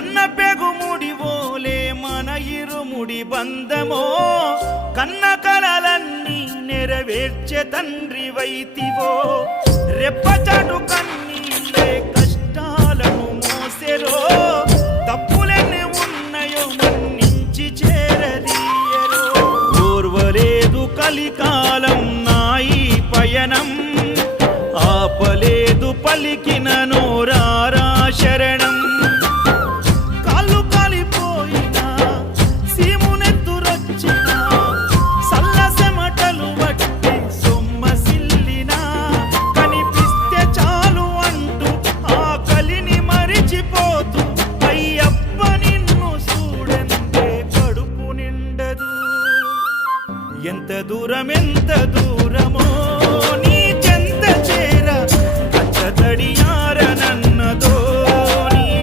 కన్న పెగుముడి ఓలే మన ఇరుముడి బంధమో కన్న కలలన్నీ నెరవేర్చే తండ్రి వైతివో రెప్పచాటు కన్నీళ్ళే కష్టాలను మోసెరో తప్పులెన్ని ఉన్నాయో మన్నించి చేరదీయరో ఓర్వలేదు కలికాలం నాయి పయనం ఆపలేదు పలికిన నోరారా శరణం కాళ్ళు కాలిపోయినా సీమునెత్తురొచ్చినా సల్లసెమటలు వట్టి సొమ్మసిల్లినా కనిపిస్తే చాలు అంటూ ఆకలిని మరిచిపోతూ అయ్యప్ప నిన్ను చూడంతే కడుపు నిండదు ఎంత దూరం